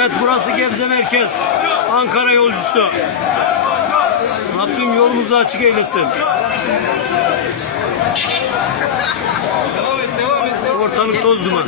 Evet burası Gebze Merkez. Ankara yolcusu. Rabbim yolumuzu açık eylesin. Ortalık toz duman.